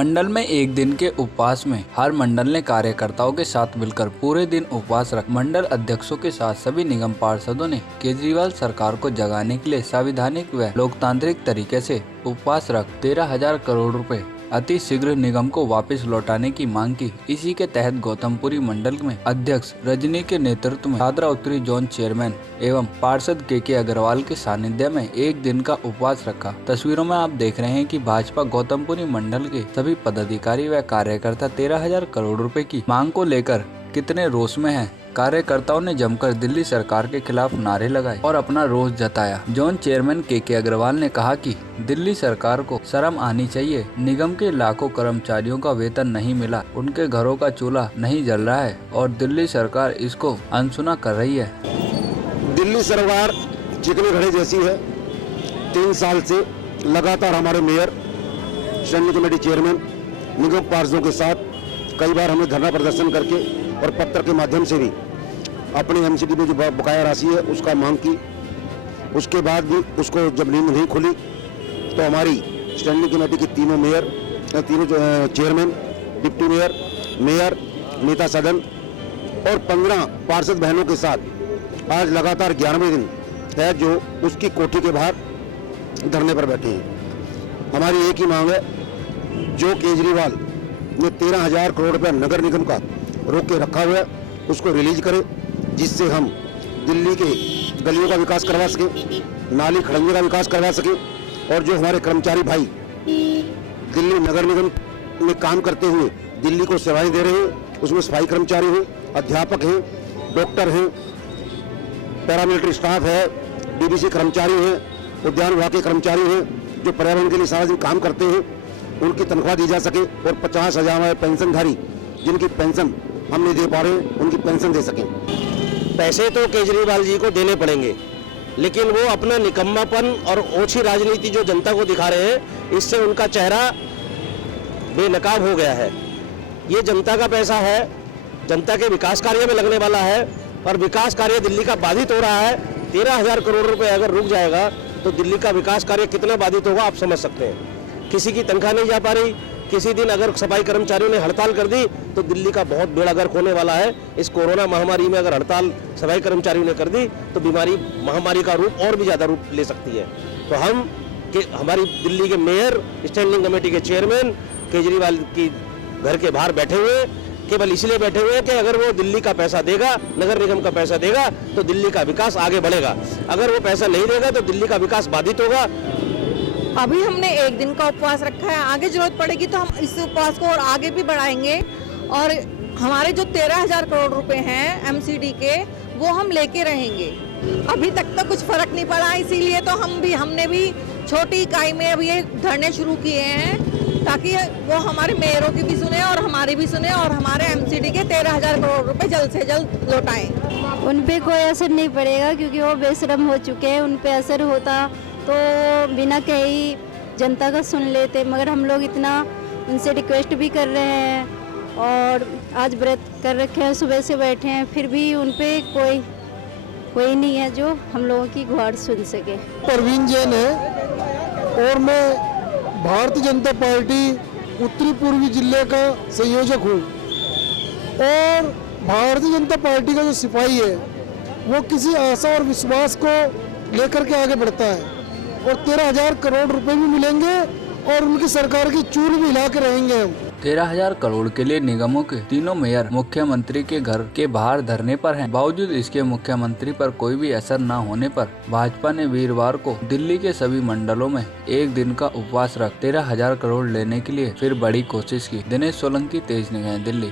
मंडल में एक दिन के उपवास में हर मंडल ने कार्यकर्ताओं के साथ मिलकर पूरे दिन उपवास रख मंडल अध्यक्षों के साथ सभी निगम पार्षदों ने केजरीवाल सरकार को जगाने के लिए संवैधानिक व लोकतांत्रिक तरीके से उपवास रख 13,000 करोड़ रुपए अति शीघ्र निगम को वापस लौटाने की मांग की। इसी के तहत गौतमपुरी मंडल में अध्यक्ष रजनी के नेतृत्व में दादरा उत्तरी जोन चेयरमैन एवं पार्षद के अग्रवाल के सानिध्य में एक दिन का उपवास रखा। तस्वीरों में आप देख रहे हैं कि भाजपा गौतमपुरी मंडल के सभी पदाधिकारी व कार्यकर्ता 13,000 करोड़ रुपए की मांग को लेकर कितने रोष में हैं। कार्यकर्ताओं ने जमकर दिल्ली सरकार के खिलाफ नारे लगाए और अपना रोष जताया। जोन चेयरमैन के अग्रवाल ने कहा कि दिल्ली सरकार को शर्म आनी चाहिए। निगम के लाखों कर्मचारियों का वेतन नहीं मिला, उनके घरों का चूल्हा नहीं जल रहा है और दिल्ली सरकार इसको अनसुना कर रही है। दिल्ली सरकार चिकने घड़े जैसी है। 3 साल से लगातार हमारे मेयर, स्टैंडिंग कमेटी चेयरमैन, निगम पार्षदों के साथ कई बार हमने धरना प्रदर्शन करके और पत्र के माध्यम से भी अपनी एमसीडी में जो बकाया राशि है उसका मांग की। उसके बाद भी उसको जब नींद नहीं खुली तो हमारी स्टैंडिंग कमेटी के तीनों चेयरमैन, डिप्टी मेयर, नेता सदन और 15 पार्षद बहनों के साथ आज लगातार 11वें दिन है जो उसकी कोठी के बाहर धरने पर बैठे हैं। हमारी एक ही मांग है, जो केजरीवाल ने 13,000 करोड़ रुपया नगर निगम का रोक के रखा हुआ है उसको रिलीज करे, जिससे हम दिल्ली के गलियों का विकास करवा सके, नाली खड़ंजे का विकास करवा सके और जो हमारे कर्मचारी भाई दिल्ली नगर निगम में काम करते हुए दिल्ली को सेवाएं दे रहे हैं, उसमें सफाई कर्मचारी हैं, अध्यापक हैं, डॉक्टर हैं, पैरामिलिट्री स्टाफ है, डीबीसी कर्मचारी हैं, उद्यान विभाग के कर्मचारी हैं, जो पर्यावरण के लिए सारा दिन काम करते हैं, उनकी तनख्वाह दी जा सके और 50,000 पेंशनधारी जिनकी पेंशन हम नहीं दे पा रहे उनकी पेंशन दे सकें। पैसे तो केजरीवाल जी को देने पड़ेंगे, लेकिन वो अपना निकम्मापन और ओछी राजनीति जो जनता को दिखा रहे हैं, इससे उनका चेहरा बेनकाब हो गया है। ये जनता का पैसा है, जनता के विकास कार्य में लगने वाला है और विकास कार्य दिल्ली का बाधित हो रहा है। 13,000 करोड़ रुपए अगर रुक जाएगा तो दिल्ली का विकास कार्य कितना बाधित होगा आप समझ सकते हैं। किसी की तनख्वाह नहीं जा पा रही, किसी दिन अगर सफाई कर्मचारियों ने हड़ताल कर दी तो दिल्ली का बहुत बेड़ा गर्क होने वाला है। इस कोरोना महामारी में अगर हड़ताल सफाई कर्मचारियों ने कर दी तो महामारी का रूप और भी ज़्यादा रूप ले सकती है। तो हमारी दिल्ली के मेयर, स्टैंडिंग कमेटी के चेयरमैन केजरीवाल की घर के बाहर बैठे हुए केवल इसलिए बैठे हुए हैं कि अगर वो दिल्ली का पैसा देगा, नगर निगम का पैसा देगा तो दिल्ली का विकास आगे बढ़ेगा। अगर वो पैसा नहीं देगा तो दिल्ली का विकास बाधित होगा। अभी हमने एक दिन का उपवास रखा है, आगे जरूरत पड़ेगी तो हम इस उपवास को और आगे भी बढ़ाएंगे और हमारे जो 13,000 करोड़ रुपए हैं एमसीडी के वो हम लेके रहेंगे। अभी तक तो कुछ फर्क नहीं पड़ा, इसीलिए तो हमने भी छोटी इकाई में अब ये धरने शुरू किए हैं ताकि वो हमारे मेयरों की भी सुने और हमारी भी सुने और हमारे एमसीडी के 13,000 करोड़ रुपए जल्द से जल्द लौटाएं। उन पे कोई असर नहीं पड़ेगा क्योंकि वो बेशरम हो चुके हैं। उन पे असर होता तो बिना कहीं जनता का सुन लेते, मगर हम लोग इतना उनसे रिक्वेस्ट भी कर रहे हैं और आज व्रत कर रखे हैं, सुबह से बैठे हैं, फिर भी उन पे कोई नहीं है जो हम लोगों की गुहार सुन सके। परवीन जैन है और मैं भारतीय जनता पार्टी उत्तरी पूर्वी जिले का संयोजक हूँ और भारतीय जनता पार्टी का जो सिपाही है वो किसी आशा और विश्वास को लेकर के आगे बढ़ता है और 13,000 करोड़ रुपए भी मिलेंगे और उनकी सरकार की चूल भी हिला के रहेंगे हम। 13,000 करोड़ के लिए निगमों के तीनों मेयर मुख्यमंत्री के घर के बाहर धरने पर हैं। बावजूद इसके मुख्यमंत्री पर कोई भी असर न होने पर भाजपा ने वीरवार को दिल्ली के सभी मंडलों में एक दिन का उपवास रख 13,000 करोड़ लेने के लिए फिर बड़ी कोशिश की। दिनेश सोलंकी, तेज निगाहें, दिल्ली।